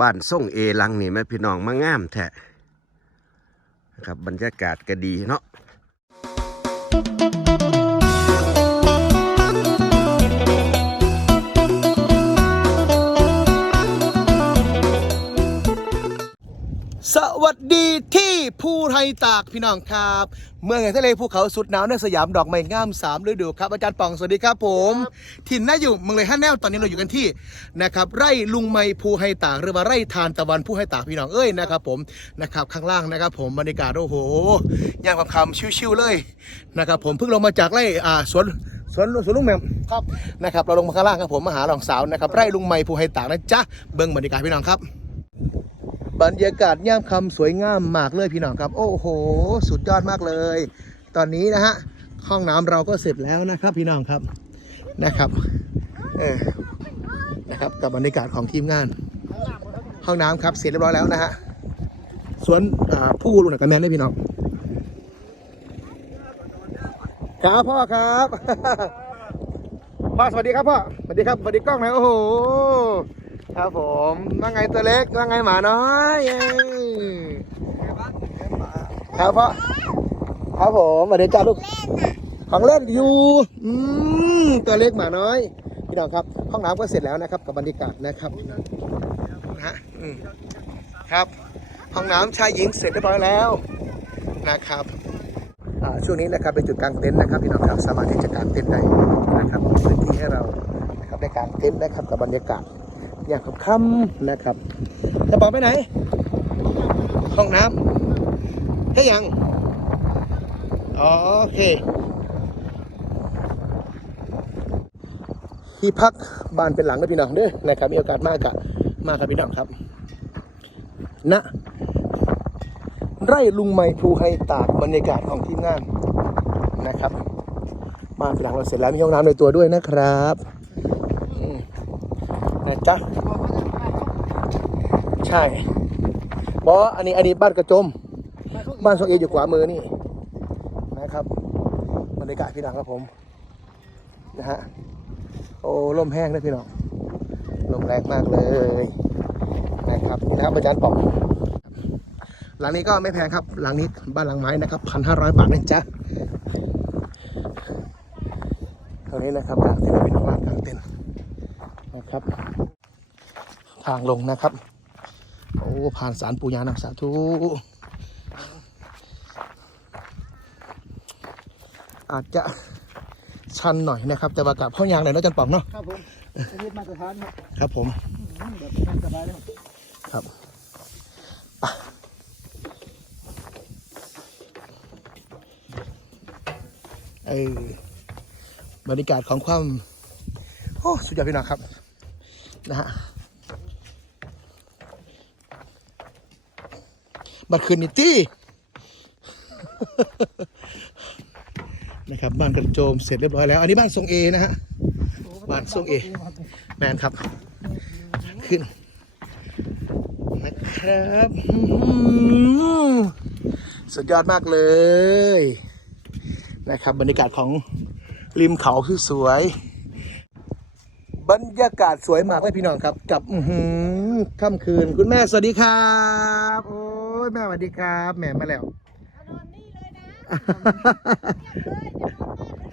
บ้านส่งเอลังนี่แม่พี่น้องมางามแท้นะครับบรรยากาศก็ดีเนาะสวัสดีที่ภูไทยตากพี่น้องครับ เมืองแห่งทะเลภูเขาสุดหนาวในสยามดอกไม้งามสามฤดูครับอาจารย์ป่องสวัสดีครับผม ถิ่นน่าอยู่เมืองเลยฮั่นแนวตอนนี้เราอยู่กันที่นะครับไร่ลุงไมภูไฮตากหรือว่าไร่ทานตะวันภูไฮตากพี่น้องเอ้ยนะครับผมนะครับข้างล่างนะครับ ผมบรรยากาศโอ้โหย่างคำคำชิวๆเลยนะครับผมเพิ่งลงมาจากไร่อ่าสวนสวนสวนลุงแหม่มครับนะครับเราลงมาข้างล่างครับผมมาหาหลองสาวนะครับไร่ลุงไมภูไฮตากนะจ๊ะเบิ้งบรรยากาศพี่น้องครับ บรรยากาศย่ามคำสวยงามมากเลยพี่น้องครับ โอ้โห สุดยอดมากเลย ตอนนี้นะฮะห้องน้ำเราก็เสร็จแล้วนะครับพี่น้องครับนะครับเออนะครับกับบรรยากาศของทีมงาน ห้องน้ำครับเสร็จเรียบร้อยแล้วนะฮะสวนผู้ลุงหนักแมนเลยพี่น้องครับพ่อครับพ่อสวัสดีครับพ่อสวัสดีครับสวัสดีกล้องน่อยโอ้โห ครับผมว่าไงตัวเล็กว่าไงหมาน้อยเย้ครับพ่อครับผมสวัสดีจ้าลูกของเล่นอยู่อืมตัวเล็กหมาน้อยพี่น้องครับห้องน้ำก็เสร็จแล้วนะครับกับบรรยากาศนะครับนะฮะอืมครับห้องน้ำชายหญิงเสร็จเรียบร้อยแล้วนะครับช่วงนี้นะครับเป็นจุดกางเต็นท์นะครับพี่น้องครับสามารถที่จะกางเต็นท์ได้นะครับพื้นที่ให้เรานะครับได้กางเต็นท์นะครับกับบรรยากาศ อย่างคำคำนะครับจะบอไปไหน ห้องน้ำให้ยัง โอเค ที่พักบ้านเป็นหลังนะพี่น้องเด้อนะครับ มีโอกาสมากกะมากครับพี่น้องครับณไร่ลุงไม้ภูให้ตากบรรยากาศของทีมงานนะครับบ้านเป็นหลังเราเสร็จแล้วมีห้องน้ำในตัวด้วยนะครับ นะจ๊ะ ใช่บออันนี้อันนี้บ้านกระจม บ้านทรงเออยู่ขวามือนี่นะครับบรรยากาศพี่น้องครับผมนะฮะโอ้ลมแห้งนะพี่น้องลมแรงมากเลยนะครับนี่นะครับอาจารย์ป๋องหลังนี้ก็ไม่แพงครับ หลังนี้บ้านหลังไม้นะครับพันห้าร้อยบาทนะจ๊ะตรงนี้นะครับกลางเต็นท์พี่นองร้านกลางเต็นท์นะครับ ทางลงนะครับ โอ้ ผ่านสารปูยานำสาธุอาจจะชันหน่อยนะครับ แต่ว่ากับพ่อยางไหนเนาะจันป๋องเนาะครับผมชีวิตมาตรฐานครับครับผมอืมแบบสบายแล้วครับไปเออบรรยากาศของความ โอ้ สุดยอดพี่น้องครับ นะฮะ บัดคืนนิตี้นะครับบ้านกระโจมเสร็จเรียบร้อยแล้ว อันนี้บ้านทรงเอนะฮะบ้านทรงเอแมนครับ ขึ้นนะครับสุดยอดมากเลย นะครับ บรรยากาศของริมเขาที่สวย บรรยากาศสวยมากเลยพี่น้องครับ กับอืค่ำคืน คุณแม่สวัสดีครับโยแม่สวัสดีครับแม่มาแล้ว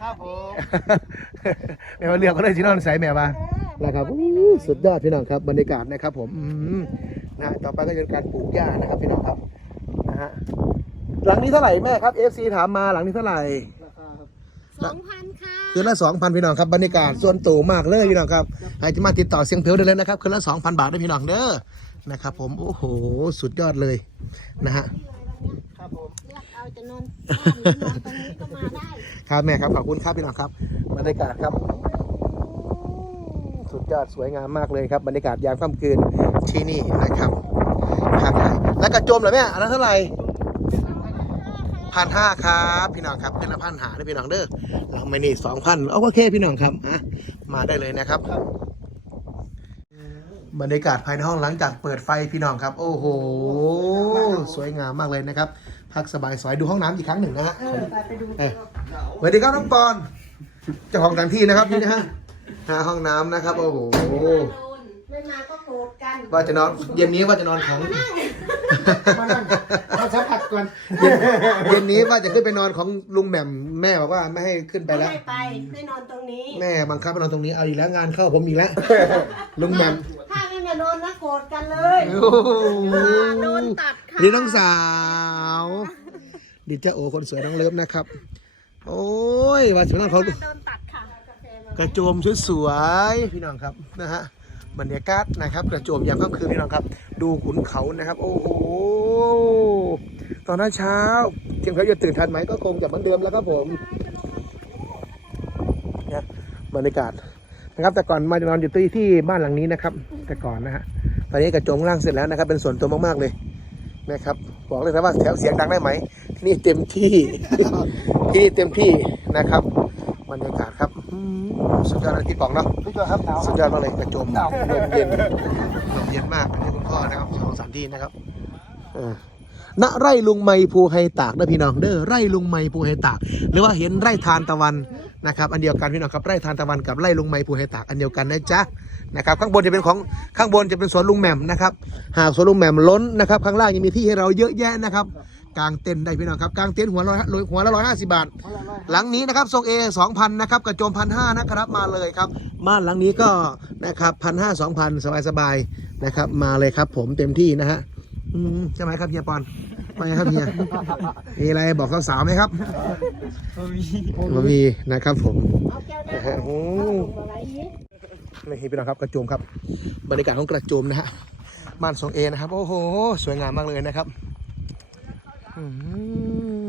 ครับผมแม่มาเลือกก็เลยที่นอนใส่แม่มานะครับอู้สุดยอดพี่น้องครับบรรยากาศนะครับผมอืมนะต่อไปก็จะเป็นการปลูกหญ้านะครับพี่น้องครับนะฮะหลังนี้เท่าไหร่แม่ครับ FC ถามมาหลังนี้เท่าไหร่ราคาครับสองพันค่ะคืนละสองพันพี่น้องครับบรรยากาศส่วนตัวมากเลยพี่น้องครับใครจะมาติดต่อเสียงเพลวได้เลยนะครับคืนละสองพันบาทได้พี่น้องเด้อ นะครับผมโอ้โหสุดยอดเลยนะฮะครับผมเลือกเอาจะนอนบ้านหรือนอนตรงนี้ก็มาได้ครับแม่ครับขอบคุณครับพี่น้องครับบรรยากาศครับ สุดยอดสวยงามมากเลยครับบรรยากาศยามค่ำคืนที่นี่นะครับครับแล้วกระโจมเหรอแม่อันนั้นเท่าไหร่พันห้าครับพี่น้องครับเป็นละพันหาได้พี่น้องเด้อหลังไม่นี่สองพันเอาโอเคพี่น้องครับอะมาได้เลยนะครับ บรรยากาศภายในห้องหลังจากเปิดไฟพี่น้องครับ โอ้โห สวยงามมากเลยนะครับ พักสบายสวยดูห้องน้ำอีกครั้งหนึ่งนะฮะเออไปไปดูเออสวัสดีครับน้องปอนเจ้าของสถานที่นะครับนี่นะฮะหาห้องน้ำนะครับ โอ้โห ไม่มาก็โกรธธกันว่าจะนอนเย็นนี้ว่าจะนอนของ มานั่งมาสัมผัสก่อนเย็นนี้ว่าจะขึ้นไปนอนของลุงแหม่มแม่บอกว่าไม่ให้ขึ้นไปไม่แล้ว ให้ไปให้นอนตรงนี้ แม่บังคับไปนอนตรงนี้เอาอีกแล้วงานเข้าผมอีกแล้ว ลุงแหม่ม ถ้าไม่มานอนนะโกรธกันเลยโอ้โหโดนตัดค่ะนี่น้องสาวดิเจาโอคนสวยน้องเลิฟนะครับ โอ้ยว่าจะนอนเขาโดนตัดค่ะกระโจมสวยๆพี่น้องครับนะฮะบรรยากาศนะครับ กระโจมยามค่ำคืนพี่น้องครับ ดูขุนเขานะครับ โอ้โหตอนนั้นเช้าเทียงเขาจะตื่นทันไหมก็คงจะเหมือนเดิมแล้วครับผมเนี่ยบรรยากาศ นะครับ แต่ก่อนมาจะนอนอยู่ที่ที่บ้านหลังนี้นะครับ แต่ก่อนนะฮะตอนนี้กระโจมข้างล่างเสร็จแล้วนะครับ เป็นส่วนตัวมากๆเลยนะครับบอกเลยนะว่าแถวเสียงดังได้ไหมที่นี่เต็มที่ที่นี่เต็มที่นะครับบรรยากาศครับอืมสุดยอดเลยพี่ป๋องเนาะพี่จอยครับหนาวสุดยอดมากเลยกระโจมลมเย็นลมเย็นมากอันนี้คุณพ่อนะครับเจ้าของสถานที่นะครับเออณไร่ลุงไมภูไฮตากเด้อพี่น้องเด้อไร่ลุงไมภูไฮตาก หรือว่าเห็นไร่ทานตะวัน นะครับอันเดียวกันพี่น้องครับไร่ทานตะวันกับไร่ลุงไม้ภูไฮตากอันเดียวกันนะจ๊ะนะครับข้างบนจะเป็นของข้างบนจะเป็นสวนลุงแหม่มนะครับหากสวนลุงแหม่มล้นนะครับข้างล่างยังมีที่ให้เราเยอะแยะนะครับกางเต็นได้พี่น้องครับกางเต็นหัวละหัวละร้อยห้าสิบบาท หลังนี้นะครับทรงเอสองพันนะครับกระโจมพันห้านะครับมาเลยครับบ้านหลังนี้ก็นะครับพันห้าสองพันสบายสบายๆนะครับมาเลยครับผมเต็มที่นะฮะใช่ไหมครับเฮียปอน ไปครับเฮียมีอะไรบอกสาวๆไหมครับมามีนะครับผมเอาแก้วนะน้ำฮะโอ้อะไรนี้ไม่เห็นพี่น้องครับกระโจมครับ บรรยากาศของกระโจมนะฮะบ้านทรงเอนะครับ โอ้โห สวยงามมากเลยนะครับอืม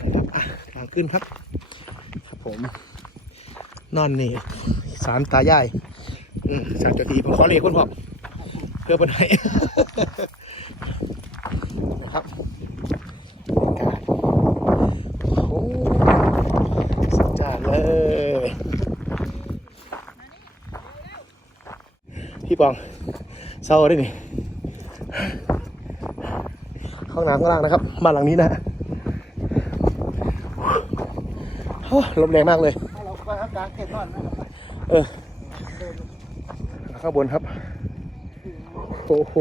นะครับอะทางขึ้นครับครับผมนอนนี่สารตายายอืมสารเจ้าทีผมขอเลขคนพอเพื่อเป็นไห้ นะครับบรรยากาศโอ้โหสุดยอดเลย พี่ปองเศร้าได้นี่ห้องน้ำข้างล่างนะครับบ้านหลังนี้นะฮะโอ้ลมแรงมากเลยถ้าเราไปอากาศเก็บนอนนะครับเออข้างบนครับ โอ้โห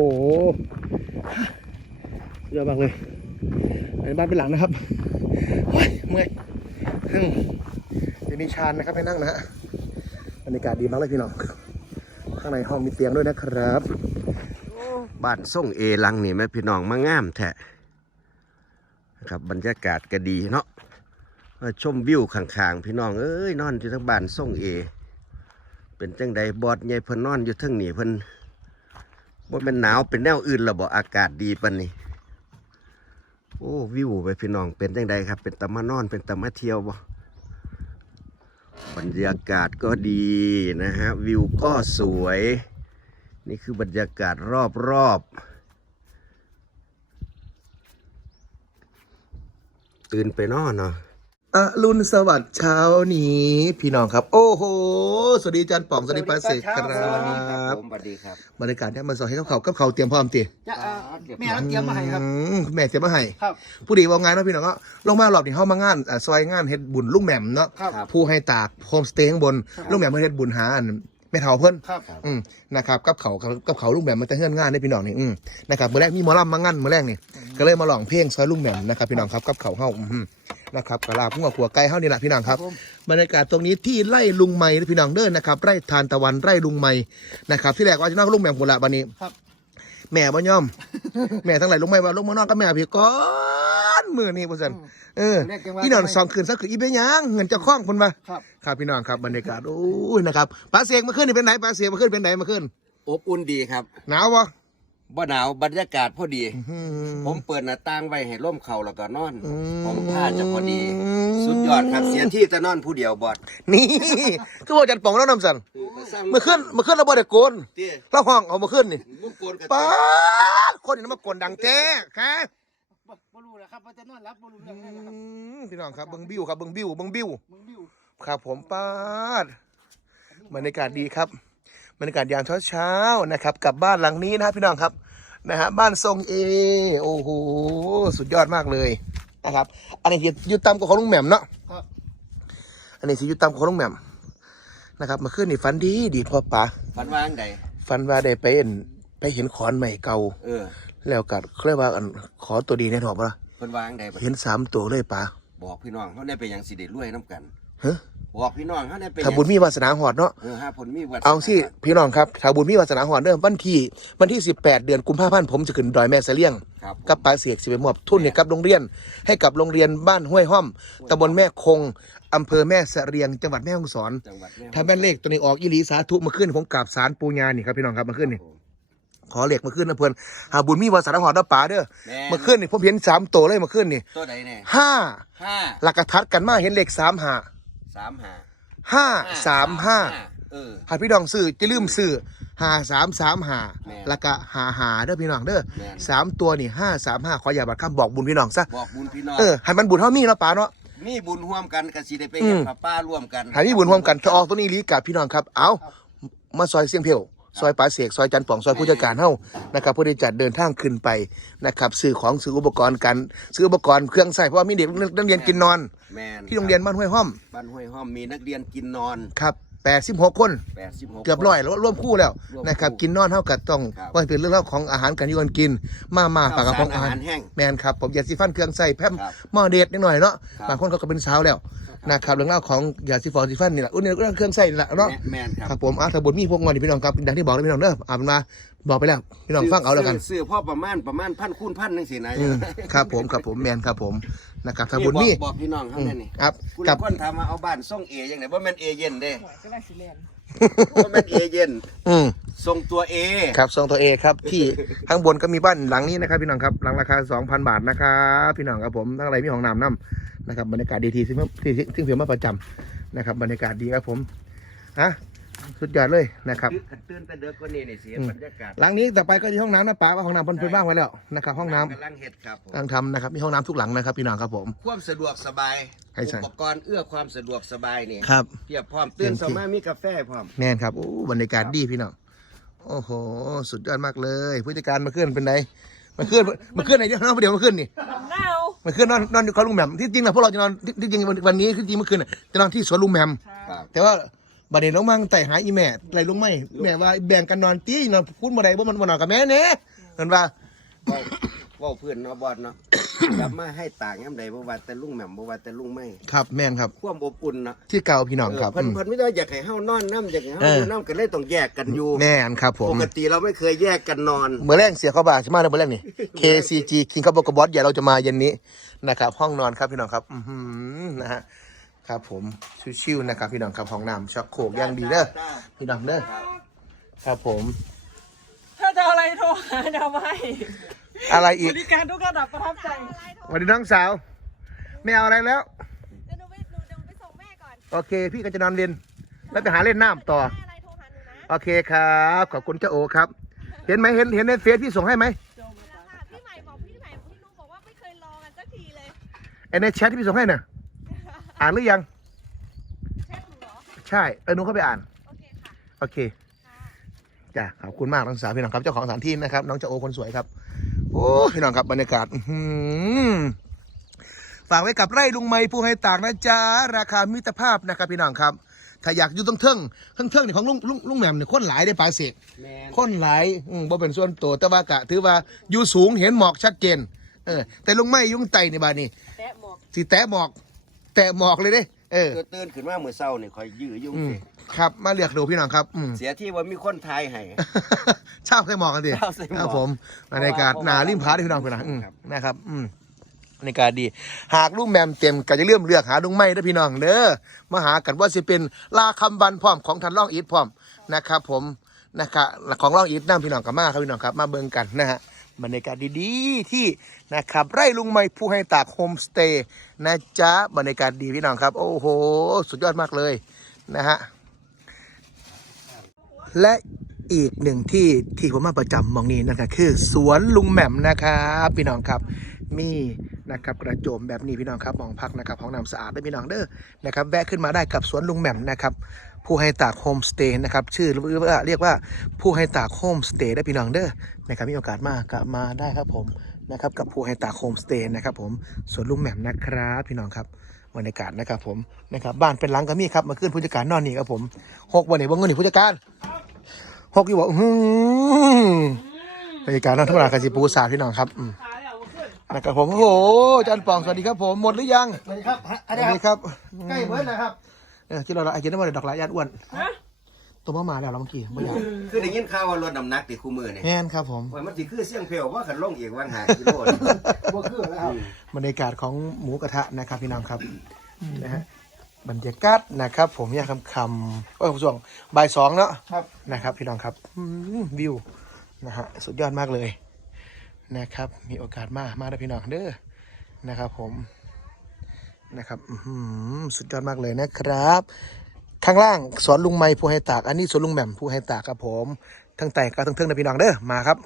เยอะมากเลยอันนี้บ้านเป็นหลังนะครับโอ้ยเมื่อยเดี๋ยวมีชานนะครับให้นั่งนะฮะบรรยากาศดีมากเลยพี่น้องข้างในห้องมีเตียงด้วยนะครับบ้านส่งเอหลังนี่แม่พี่น้องมางามแท้นะครับบรรยากาศก็ดีเนาะชมวิวข้างๆพี่น้องเอ้ยนอนอยู่ทั้งบ้านส่งเอ เป็นจังใดบอดใหญ่เพิ่นนอนอยู่ทั้งนี่เพิ่นบ่เป็นหนาวเป็นแนวอื่นและบ่อากาศดีปานนี้ โอ้วิวไปพี่น้องเป็นยังไงครับ เป็นตะมานอนเป็นตะมาเที่ยวบ่บรรยากาศก็ดีนะฮะวิวก็สวย นี่คือบรรยากาศรอบๆตื่นไปนอนเนาะ อรุณสวัสดิ์เช้านี้ พี่น้องครับ โอ้โห สวัสดีจันป่อง สวัสดีปาเสกครับสวัสดีครับบรรยากาศเนี่ยมันสอนให้เขาเขากับเขาเตรียมพร้อมเตรียมจะอ่าแม่เราเตรียมมาให้ครับ แม่เตรียมมาให้ครับ ผู้ดีว่างานเนาะพี่น้องก็ลงมารอบนี้เข้ามางานอ่าซอยงานเฮ็ดบุญลุงแหม่มเนาะครับ ผู้ให้ตากโฮมสเตย์ข้างบนลุงแหม่มเพิ่นเฮ็ดบุญหาอัน แม่เฒ่าเพิ่นครับ อืมนะครับกับเขากับกับเขาลุงแหม่มมันจะเฮือนงานได้พี่น้องนี่อืมนะครับเมื่อแรกมีหมอลำมางานเมื่อแรกนี่ก็เลยมาลองเพลงซอยลุงแหม่มนะครับพี่น้องครับกับเขาเฮาอืมนะครับกะลาพุ่งกับขัวไก่เฮานี่แหละพี่น้องครับผมบรรยากาศตรงนี้ที่ไร่ลุงไม้พี่น้องเด้อนะครับไร่ทานตะวันไร่ลุงไม้นะครับที่แรกว่าจะนั่งลุงแหม่มคนละบันนี้ครับแม่บ่ยอม แม่ทั้งหลายลุงไม้ว่าลุงมานอนกับแม่พี่ก่อน มือนี่พ่อสันเออแรกจังหวะพี่น้องสองคืนสักคืนอีเปนหยังเงินเจะคล้าของคนมาครับ ครับพี่น้องครับบรรยากาศโอ้ยนะครับปลาเสียงมาขึ้นนี่เป็นไหนปลาเสียงมาขึ้นเป็นไหนมาขึ้นอบอุ่นดีครับหนาววะบ่หนาวบรรยากาศพอดี อื ผมเปิดหน้าต่างไว้ให้ร่มเข่าแล้วก็นอน อืม ผมผ้าจะพอดี สุดยอดครับเสียที่แต่นอนผู้เดียวบอดนี่คือบอกจันป่องแล้วนำสันเมื่อขึ้นเมื่อขึ้นเราบ่ได้โกนเตี้ยเราห้องเอามาขึ้นนี่ มุกโกนกันป้าดคนนี่มากวนดังแท้ค่ะ บ่บ่รู้นะครับว่าจะนอนรับบ่รู้เรื่องอืเลยนะครับมพี่น้องครับเบิ้งบิวครับเบิ้งบิวเบิ้งบิวมึงบิวครับผมป้าดบรรยากาศดีครับบรรยากาศยามเช้าๆนะครับ กับบ้านหลังนี้นะครับพี่น้องครับนะฮะบ้านทรงเอโอ้โหสุดยอดมากเลยนะครับ อันนี้อยู่อยู่ต่ำกว่าของลุงแหม่มเนาะครับอันนี้สิอยู่ต่ำกว่าของลุงแหม่มนะครับเมาขึ้นนี่ฝันดีดีพ่อป๋าฝันว่าอังใดฝัฝันว่าได้ไปเห็นไปเห็นขอนใหม่เก่า เออ แล้วก็เขาเรียกว่าอันขอตัวดีแน่นอนปะเพิ่นวางได้บัดเห็นสามตัวเลยปะบอกพี่น้องเขาได้ไปหยังสิได้รวยนํกันฮะบอกพี่น้องเขาได้ไปหยังถ้าบุญมีวาสนาหอดเนาะเออห้าผลมีวัดเอาสิพี่น้องครับถ้าบุญมีวาสนาหอดเริ่มวันที่วันที่ 18 เดือนกุมภาพันธ์ผมจะขึ้นดอยแม่เสลียง ครับกับปาเสียกสิไปมอบทุนเนี่ยกับโรงเรียน ให้กับโรงเรียนบ้านห้วยห้อมตำบลแม่คงอำเภอแม่เสรียง จังหวัดแม่ฮ่องสอนจังหวัดแม่ถ้าแม่นเลขตัวนี้ออกอีหลีสาธุมาขึ้นผมกราบสารปูญานี่ครับพี่น้องครับมาขึ้นนี่ ขอเลขมาขึ้นนะเพื่อนหาบุญมีวาสนาหอดนะป๋าเด้อแม่มาขึ้นนี่ผมเห็นสามตัวเลยมาขึ้นนี่ตัวใดแน่ห้าห้าหลักกระทัดกันมาเห็นเลขสามห้าสามห้าห้าสามห้าเออ หากพี่น้องซื้อจะลืมซื้อห้าสามสามห้าแม่นแล้วก็หาหาเด้อพี่น้องเด้อแม่น สามตัวนี่ห้าสามห้าขออย่าบัดคำบอกบุญพี่น้องซะบอกบุญพี่น้องเออให้มันบุญเท่ามีเนาะป๋าเนาะ มีบุญร่วมกันกันสิได้ไปอืเห็นมป้าป้าร่วมกัน หามีบุญร่วมกันถ้าออกตัวนี้ลีกับพี่น้องครับ เอามาซอยเสียงเพียว ซอยป๋าเสกซอยจันป่องซอยผู้จัดการเฮานะครับเพื่อที่จะเดินทางขึ้นไปนะครับซื้อของซื้ออุปกรณ์กันซื้ออุปกรณ์เครื่องใส่เพราะว่ามีเด็กนักเรียนกินนอน แม่นที่โรงเรียนบ้านห้วยห้อมบ้านห้วยห้อมมีนักเรียนกินนอนครับ86 คน 86 เกือบร้อยแล้วร่วมคู่แล้วร่วมนะครับคู่กินนอนเท่ากับต้องครับว่าเป็นเรื่องเล่าวของอาหารกันอยู่กันกิน มามาปากกระป๋องอาข้าวหาสารรอาหารแห้งแมนครับผมยาสีฟันเครื่องใส่แพมครับหม้อเด็ดนิดหน่อยเนาะครับ บางคนเขาก็เป็นสาวแล้ว นะครับเรื่องเล่าวของยาสีฟอนสีฟันนี่แหละอุ้ยเรื่องเครื่องใส่นี่แหละเนาะ แม่แม่นคครัรับบผมอาถ้าบทมีพวกงอนนี่พี่น้องครับดังที่บอกเลยพี่น้องเด้ออ่ามันมาบอกไปแล้วพี่น้องฟังเอาแล้วกันซื้อพ่อประมาณประมาณพันคูณพันจังซี่นะอืมครับผมครับผมแมนครับผมนะครับถ้าบทมีบอกบอกพี่น้องเขาแน่นี่ครับคุณกับ คนถามมาเอาบ้านส่งเอยังไงว่ามันเอเย็นเด้ว่ามันเอเย็นอืมส่งตัวเอครับทรงตัวเอครับที่ข้างบนก็มีบ้านหลังนี้นะครับพี่น้องครับหลังราคา 2,000 บาทนะครับพี่น้องครับผมทั้งอะไรมีห้องน้ำน้ำ นะครับบรรยากาศดีทีซึ่งที่ซึ่งเพียงมาประจำนะครับบรรยากาศดีครับผมฮะสุดยอดเลยนะครับตื่นแต่เด็กกว่านี้นี่เสียบรรยากาศหลังนี้ต่อไปก็ที่ห้องน้ำนะป้าว่าห้องน้ำเพิ่นเพิ่นว่างไว้แล้วนะครับห้องน้ำกำลังเฮ็ดครับผมกำลังทำนะครับมีห้องน้ำทุกหลังนะครับพี่น้องครับผมความสะดวกสบายให้ใช่อุปกรณ์เอื้อความสะดวกสบายนี่ครับเทียบพร้อมตื่นสมัยมีกาแฟพร้อมแน่นครับโอ้บรรยากาศดีพี่น้องโอ้โห สุดยอดมากเลยผู้จัดการมาขึ้นเป็นไง มาขึ้นมาขึ้นไหนเดี๋ยวน้องเดี๋ยวมาขึ้นนี่หนาวมันคือนอนนอนอยู่เขาลุงแหม่มที่จริงนะพวกเราจะนอนที่ที่จริงวันวันนี้คือจริงเมื่อคืนน่ะจะนอนที่สวนลุงแหม่มครับแต่ว่าบัดเดนลงมั่งแต่หาอีแม่ไรลุงไม่แม่ว่าแบ่งกันนอนตีนอนพูดบ่ได้บ่มันบ่นอนกับแม่เน่เห็นว่า เว้าเว้าเพื่อนเนาะบอดเนาะ กลับมาให้ต่างยามใดบ่ว่าแต่ลุงแหม่มบ่ว่าแต่ลุงไม่ครับแม่นครับความอบอุ่นเนาะที่เก่าพี่น้องครับเออเพิ่นอืมเพิ่นไม่ได้อยากให้เฮานอนน้ำอยากให้เฮาเออออยู่น้ำกันเลยต้องแยกกันอยู่แน่นครับผมปกติเราไม่เคยแยกกันนอนเมื่อแรกเสียเข้าบาใช่ไหมนะเมื่อแรกนี่ KCG King ครับบอกบอสอย่าเราจะมาเย็นนี้นะครับ ห้องนอนครับพี่น้องครับอือหือนะฮะครับผมชิวๆนะครับ พี่น้องครับห้องน้ำชักโครกอย่างดีเด้อพี่น้องเด้อครับผม ถ้าจะเอาอะไรโทรหาเดี๋ยวไม่ อะไรอีบกริการทุกระดับประทับใจสวัสดีน้องสาว ไม่เอาอะไรแล้ว เดี๋ยวหนูไปหนูเดี๋ยวหนูไปส่งแม่ก่อนโอเค พี่ก็จะนอนเรียนแล้วไปหาเล่นน้ำต่อแม่อะไรโทรหาหนูนะโอเคครับ ขอบคุณเจ้าโอครับ เห็นไหมเห็นเห็นในเฟซพี่ส่งให้ไหมค่ะพี่ใหม่บอกพี่ใหม่พี่นุ๊กบอกว่าไม่เคยรอกันสักทีเลยไอในแชทที่พี่ส่งให้น่ะ อ่านหรือยัง แชทหนูเหรอใช่เออหนูเข้าไปอ่าน โอเคค่ะโอเคจ้ะขอบคุณมากน้องสาวพี่น้องครับเจ้าของสถานที่นะครับ น้องเจ้าโอคนสวยครับโอ้ พี่น้องครับบรรยากาศอื้อหือฝากไว้กับไร่ลุงไม้ผู้ให้ตากนะจ๊ะราคามิตรภาพนะครับพี่น้องครับถ้าอยากอยู่ต้องเทิงเทิงเทิงนี่ของลุงลุงลุงแหม่มเนี่ยคนหลายได้ปลาเสกแม่นคนหลายอืมบ่เป็นส่วนตัวแต่ว่ากะ ถือว่าอยู่สูงเห็นหมอกชัดเจนเออ แต่ลุงไม้อยุ่งไตในบ้านนี่แตะหมอกสิแตะหมอก แตะหมอกเลยเด้ เออเกิดตื่นขึ้นมามื้อเช้านี่คอยยื้อยุ่งอืมสิ ครับ มาเรียกดูพี่น้องครับอืม เสียที่ว่ามีคนทายให้เช่าใส่หมอกกันดิเช่าใส่หมอกครับผมบรรยากาศหนาริมผาที่พี่น้องพี่น้องอืมครับ นะครับอืมบรรยากาศดี หากลุงแหมมเต็มก็จะเลื่อมเลือกหาลุงไม้เด้อพี่น้องเด้อมาหากันว่าสิเป็นลาคำบันพร้อมของทันล่องอีทพร้อมนะครับ ผมนะครับของล่องอีทน้ำพี่น้องกับมาครับพี่น้องครับมาเบิ่งกันนะฮะบรรยากาศดีๆที่นะครับไร่ลุงไม้ผู้ให้ตากโฮมสเตย์นะจ๊ะบรรยากาศดีพี่น้องครับ โอ้โห สุดยอดมากเลยนะฮะ และอีกหนึ่งที่ที่ผมมาประจำมองนี้นั่นก็คือ สวนลุงแหม่มนะครับพี่น้องครับมีนะครับกระโจมแบบนี้พี่น้องครับมองพักนะครับห้องน้ำสะอาดได้พี่น้องเด้อนะครับแวะขึ้นมาได้กับสวนลุงแหม่มนะครับผู้ให้ตากโฮมสเตย์นะครับชื่อหรือว่าเรียกว่าผู้ให้ตากโฮมสเตย์ได้พี่น้องเด้อนะครับมีโอกาสมากก็มาได้ครับผมนะครับกับผู้ให้ตากโฮมสเตย์นะครับผมสวนลุงแหม่มนะครับพี่น้องครับบรรยากาศนะครับผมนะครับบ้านเป็นหลังก็มีครับมาขึ้นผู้จัดการนอนนี่ครับผมหกวันนี้ว่างเงินนี่ผู้จัดการ หกอยู่บอกอื้อหือบรรยากาศนั่งทุ่งนากาศิปูสาพี่น้องครับอืมขาแล้วขึ้นนะครับผมโอ้โหอาจารย์ปองสวัสดีครับผมหมดหรือยังสวัสดีครับสอันวันี้สคดีรับครับใกล้เบิร์ดแล้วครับเออกินเราละไอ้กินได้หมดเลยดอกลายญาติอ้วนฮะตัวมามาแล้วเราเมื่อกี้ไม่อยากคือได้ยินข่าวว่าลดน้ำหนักติคู่มือนี่แน่นครับผมว่ามันสิคือเสี่ยงเพลวว่าขันลงอีกวันหากิโลนี่บัวคือแล้วครับบรรยากาศของหมูกระทะนะครับพี่น้องครับนะฮะ บรรยากาศนะครับ ผมอยากคำคำโอ้ยช่วงบ่ายสองเนาะครับนะครับพี่น้องครับอืมวิวนะฮะสุดยอดมากเลยนะครับ มีโอกาสมามาได้พี่น้องเด้อนะครับ ผมนะครับอื้อหือสุดยอดมากเลยนะครับ ข้างล่างสวนลุงไม้ผู้ให้ตาก อันนี้สวนลุงแหม่มผู้ให้ตากครับผมทั้งแต่ก็ทั้งเทิงนะพี่น้องเด้อมาครับ